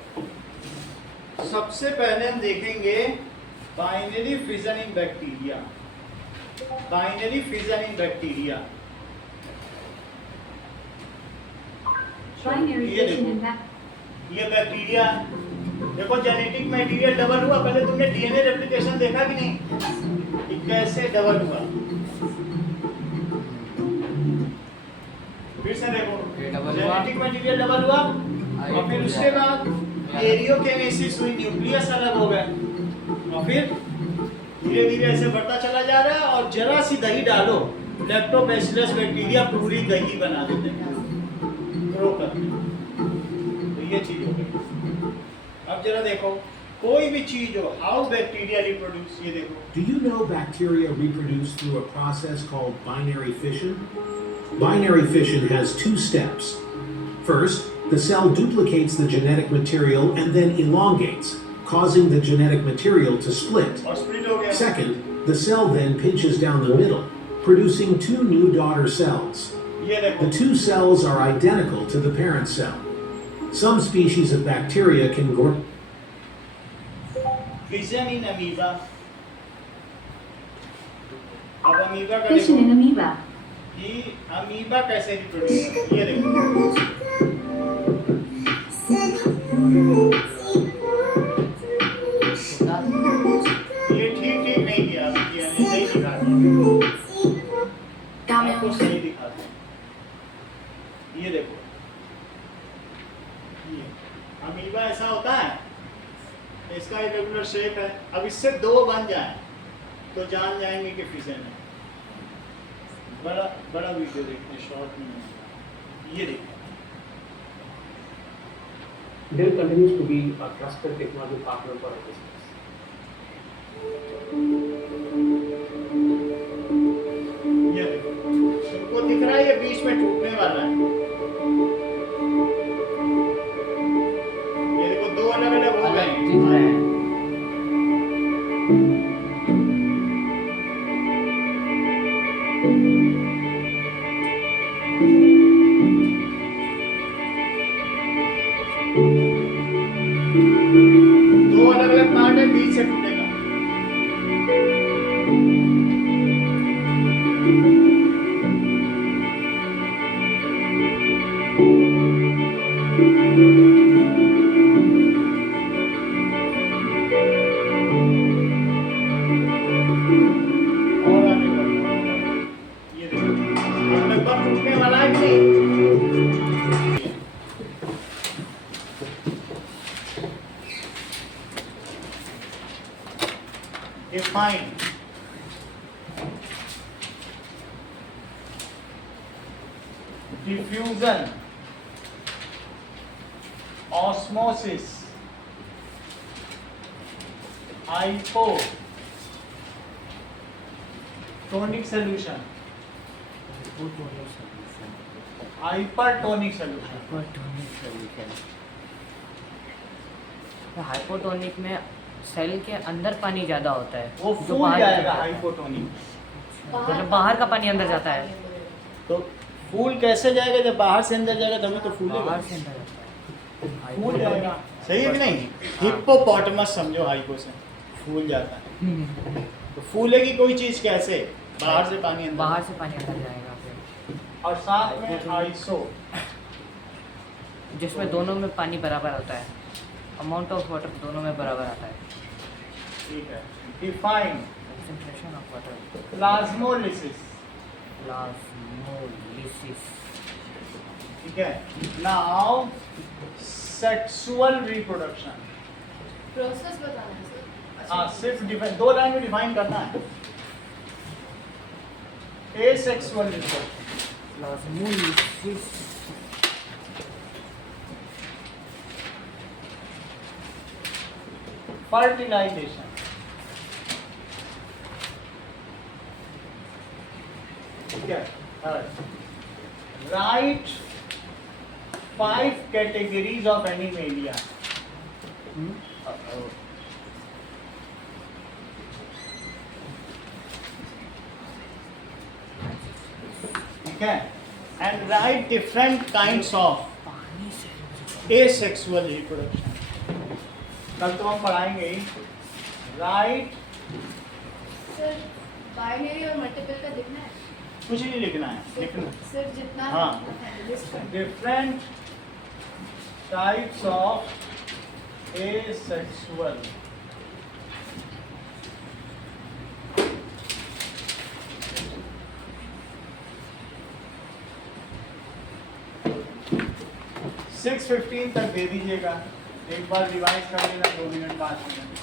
सबसे पहले हम देखेंगे बाइनरी फिजन इन बैक्टीरिया। बाइनरी फिजन इन बैक्टीरिया। Binary ये fission in देखो, ये बैक्टीरिया। देखो, जेनेटिक मटेरियल डबल हुआ। पहले तुमने डीएनए रेप्लिकेशन देखा कि नहीं, कि कैसे डबल हुआ? फिर से देखो, जेनेटिक मटेरियल डबल हुआ, और फिर उसके बाद एरियोकेनेसिस हुई, न्यूक्लियस अलग हो गया, और फिर धीरे धीरे ऐसे बढ़ता चला जा रहा है। और जरा सी दही डालो, लैक्टोबैसिलस बैक्टीरिया पूरी दही बना देते हैं, ग्रो करते हैं। तो ये चीज हो गई। अब जरा देखो, कोई भी चीज हो, हाउ बैक्टीरिया रिप्रोड्यूस, ये देखो। Do you know bacteria reproduce through a process called binary fission? Binary fission has 2 steps. First, the cell duplicates the genetic material and then elongates, causing the genetic material to split. और split हो गया। Second, the cell then pinches down the middle, producing 2 new daughter cells. ये देखो, The 2 cells are identical to the parent cell. Some species of bacteria can grow. Fission in amoeba. अब अमीबा का Fission in देखो amoeba. कि अमीबा कैसे रिप्रोड्यूस करती है। ये देखो, ये ठीक ठीक नहीं किया, सही दिखा आपको, सही दिखाते हैं। ये देखो, ये अमीबा ऐसा होता है, इसका इरेगुलर शेप है। अब इससे 2 बन जाए तो जान जाएंगे कि फिजन है। बड़ा बड़ा वीडियो देखते हैं, शॉर्ट में। ये देखो, Dell continues to be a trusted technology partner for our business. ये देखो वो दिख रहा है, ये बीच में टूटने वाला है। ये देखो दो अलग अलग हो गए हैं। दिख रहे हैं। दो अलग अलग पार्ट है, बीच से टूटेगा। और आगे बढ़ो। ये देखो अब लगभग टूटने वाला है कि नहीं? Define diffusion, osmosis, hypotonic solution, hypertonic solution. Hypotonic में सेल के अंदर पानी ज़्यादा होता है, वो जो फूल बाहर जाएगा जाता है। हाइपोटोनिक। मतलब बाहर का पानी अंदर जाता है। तो फूल कैसे जाएगा? जब बाहर से अंदर जाएगा तभी तो फूलेगा। बाहर से अंदर जाता है। फूल जाएगा, सही है कि नहीं? हिप्पोपोटामस समझो, हाइपो से फूल जाता है। तो फूलेगी कोई चीज कैसे? बाहर से पानी अंदर। बाहर से पानी अंदर जाएगा फिर, और साथ में आइसो, जिसमें दोनों में पानी बराबर होता है, अमाउंट ऑफ वाटर दोनों में बराबर आता है। ठीक है। Define concentration of water, plasmolysis, plasmolysis. ठीक है। Now sexual reproduction. प्रोसेस बताना है सर। हाँ, सिर्फ डिफाइन, दो लाइन में डिफाइन करना है। एसेक्सुअल रिप्रोडक्शन, प्लाज्मोलिसिस फर्टिलाइजेशन, ठीक है। Right 5 categories of animalia. ठीक है। And right different kinds of asexual reproduction. कल तो हम पढ़ाएंगे ही। राइट, सर बाइनरी और मल्टीपल का दिखना है? कुछ नहीं लिखना है, लिखना सर जितना हाँ। लिस्ट कर। Different types of asexual. (6:15) तक दे दीजिएगा। एक बार रिवाइज कर लेना 2 मिनट 5 मिनट।